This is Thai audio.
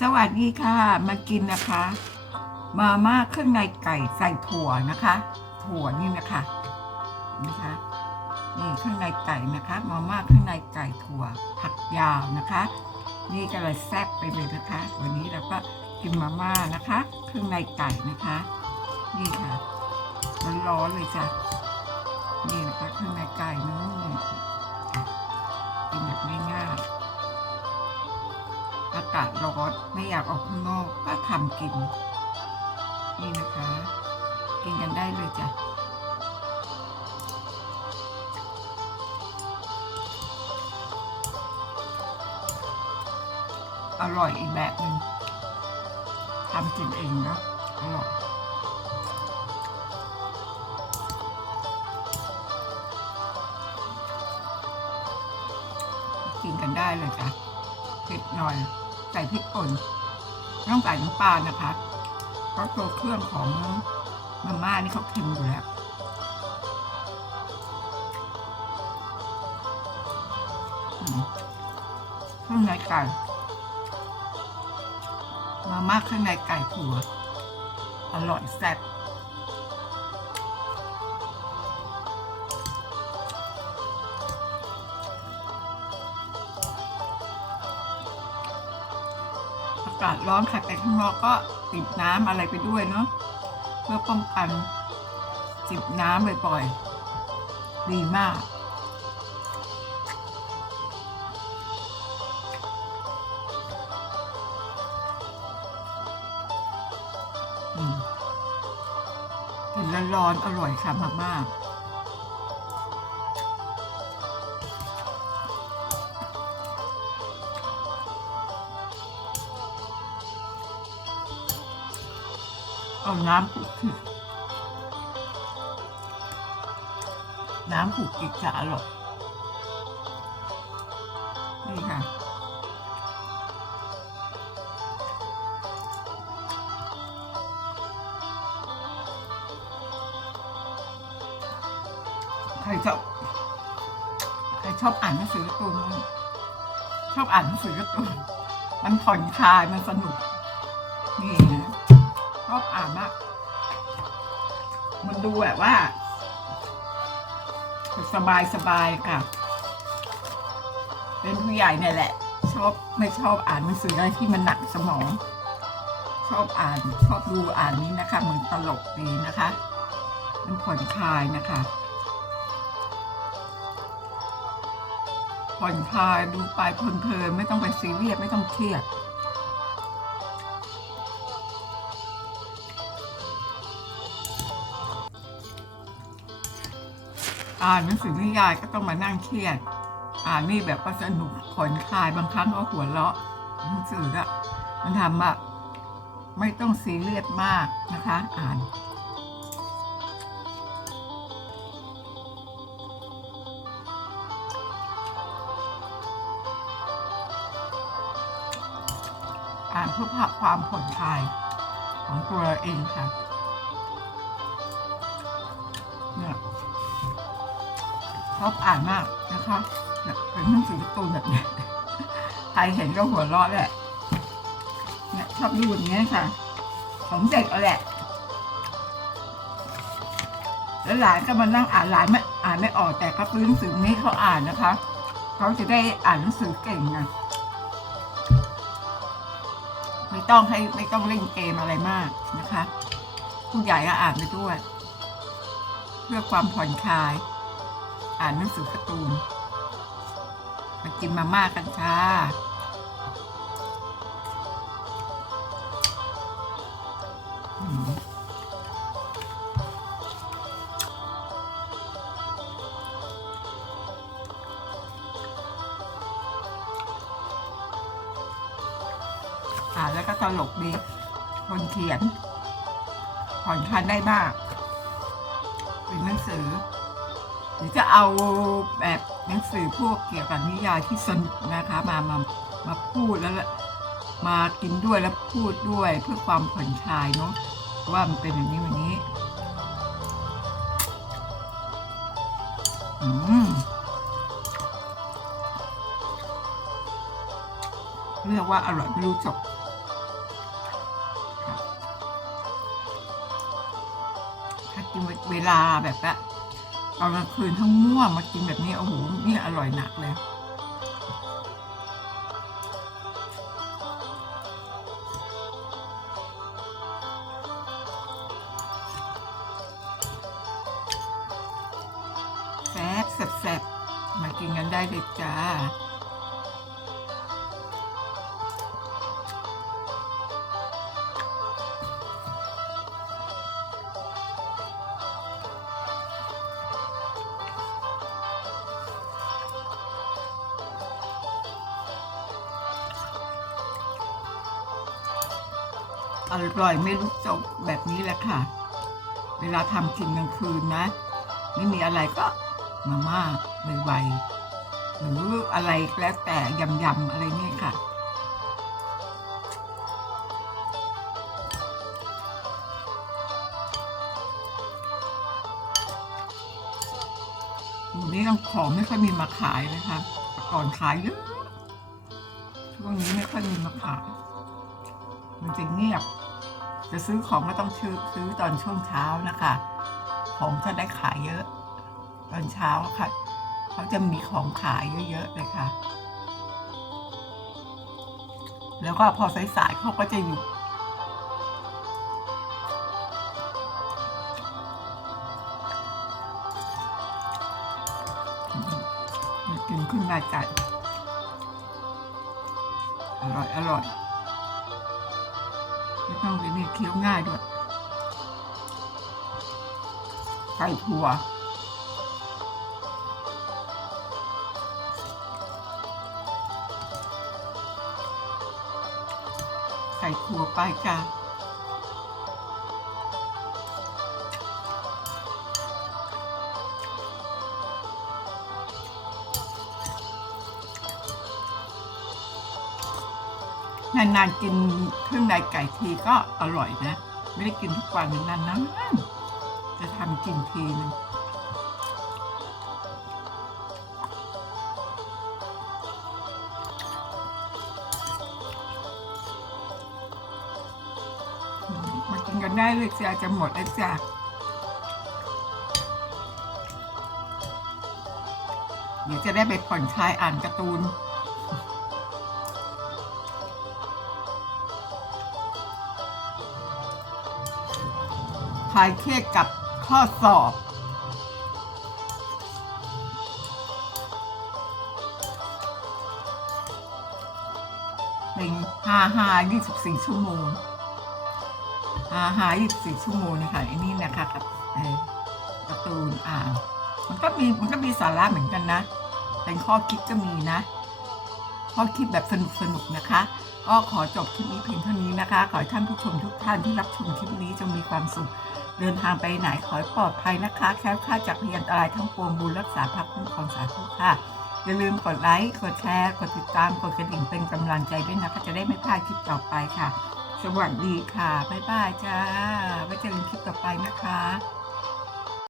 สวัสดีค่ะ มากินนะคะ มาม่าเครื่องในไก่ใส่ถั่วนะคะ ถั่วนี่นะคะ นะคะ นี่เครื่องในไก่นะคะ มาม่าเครื่องในไก่ถั่วผักยาวนะคะ นี่ก็เลยแซ่บไปเลยนะคะ วันนี้เราก็กินมาม่านะคะ เครื่องในไก่นะคะ นี่ค่ะร้อนๆเลยจ้ะนี่นะคะเครื่องในไก่นู้นกินแบบง่ายๆ อากาศร้อนไม่อยากออกข้างนอกก็ทำกิน นี่นะคะ กินกันได้เลยจ้ะอร่อยอีกแบบหนึ่งทำกินเองเนาะอร่อยกินกันได้เลยจ้ะเผ็ดหน่อย ใส่พริกป่นไม่ต้องใส่น้ำปลานะคะเพราะตัวเครื่องของมาม่านี่เขาเค็มอยู่แล้วอืมเครื่องในไก่มาม่าเครื่องในไก่ถั่วอร่อยแซ่บากาศร้อนใครไปข้างนอกก็ติดน้ำอะไรไปด้วยเนาะเพื่อป้องกันจิบน้ำบ่อยๆ ดีมากกินแล้วร้อนอร่อยค่ะมากม เอาน้ำผูกขิดน้ำผูกกิดจะอร่อยนี่ค่ะใครชอบใครชอบอ่านหนังสือการ์ตูนมั้งชอบอ่านหนังสือการ์ตูนมันผ่อนคลายมันสนุกนี่ อบอ่านมาก มันดูแบบว่า สบายสบายๆค่ะ เป็นผู้ใหญ่เนี่ยแหละ ชอบไม่ชอบอ่านหนังสืออะไรที่มันหนักสมอง ชอบอ่านชอบดูอ่านนี้นะคะ เหมือนตลกดีนะคะ มันผ่อนคลายนะคะผ่อนคลายดูไปเพลินๆไม่ต้องไปซีเรียสไม่ต้องเครียด อ่านหนังสือนิยายก็ต้องมานั่งเครียด อ่านนี่แบบสนุกผ่อนคลายบางครั้งก็หัวเราะหนังสืออะมันทำแบบไม่ต้องซีเรียสมากนะคะ อ่านอ่านเพื่อความผ่อนคลายของตัวเองค่ะเนี่ย อบอ่านมากนะคะเป็นหนังสือการ์ตูนแบบนี้ยใครเห็นก็หัวเราะแหละเนี่ยชอบดูอย่างเงี้ยค่ะ ของเด็กเอาแหละ แล้วหลานก็มานั่งอ่านหลานไม่อ่านไม่ออกแต่ก็ซื้อหนังสือนี้เขาอ่านนะคะเขาจะได้อ่านหนังสือเก่งไงไม่ต้องให้ไม่ต้องเล่นเกมอะไรมากนะคะ ผู้ใหญ่ก็อ่านไปด้วย เพื่อความผ่อนคลาย อ่านหนังสือการ์ตูนมากินมาม่ากันค่ะอ่านแล้วก็ตลกดี คนเขียนผ่อนคลายได้มากเป็นหนังสือ หรือจะเอาแบบหนังสือพวกเกี่ยวกับนิยายที่สนุกนะคะมามามาพูดแล้วมากินด้วยแล้วพูดด้วยเพื่อความผ่อนคลายเนาะว่ามันเป็นแบบนี้วันนี้เรียกว่าอร่อยไม่รู้จบถ้ากินเวลาแบบว่า อนกลางคืนทั้งม่วงมากินแบบนี้โอ้โหนี่อร่อยหนักเลยแซ่บแซ่บแซ่บมากินกันได้เลยจ้า อร่อยไม่รู้จบแบบนี้แหละค่ะ เวลาทำกินกลางคืนนะ ไม่มีอะไรก็มาม่าไวๆหรืออะไรแล้วแต่ยำๆอะไรนี่ค่ะอยู่นี่ต้องของไม่ค่อยมีมาขายนะคะก่อนขายเยอะช่วงนี้ไม่ค่อยมีมาขายมันจะเงียบ จะซื้อของก็ต้องซื้อซื้อตอนช่วงเช้านะคะ ของจะได้ขายเยอะ ตอนเช้าค่ะเขาจะมีของขายเยอะๆเลยค่ะ แล้วก็พอสายๆเขาก็จะหยุดกินขึ้นมาจัดอร่อย อร่อย ไม่ต้องไปนี่เคี้ยวง่ายด้วยไก่ถั่วไก่ถั่วไปจ้า นานๆกินเครื่องในไก่ทีก็อร่อยนะ ไม่ได้กินทุกวันนานนะจะทำกินทีนึงมากินกันได้เลยจ้าจะหมดแล้วจ้าเดี๋ยวจะได้ไปผ่อนคลายอ่านการ์ตูน คลายเครียดกับข้อสอบ เป็นห้าห้ายี่สิบสี่ชั่วโมงห้าห้ายี่สิบสี่ชั่วโมงนะคะไอ้นี่นะคะกับไอ้การ์ตูนอ่านมันก็มีมันก็มีสาระเหมือนกันนะ เป็นข้อคิดก็มีนะ ข้อคิดแบบสนุกสนุกๆนะคะก็ขอจบคลิปนี้เพียงเท่านี้นะคะ ขอให้ท่านผู้ชมทุกท่านที่รับชมคลิปนี้จงมีความสุข เดินทางไปไหนขอให้ปลอดภัยนะคะ แคล้วคลาดจากพยันตรายทั้งปวงบุญรักษาพักคุ้มครองสาธุค่ะ อย่าลืมกดไลค์ กดแชร์ กดติดตาม กดกระดิ่งเป็นกำลังใจด้วยนะคะ จะได้ไม่พลาดคลิปต่อไปค่ะ สวัสดีค่ะ บ๊ายบายจ้า ไว้เจอกันคลิปต่อไปนะคะ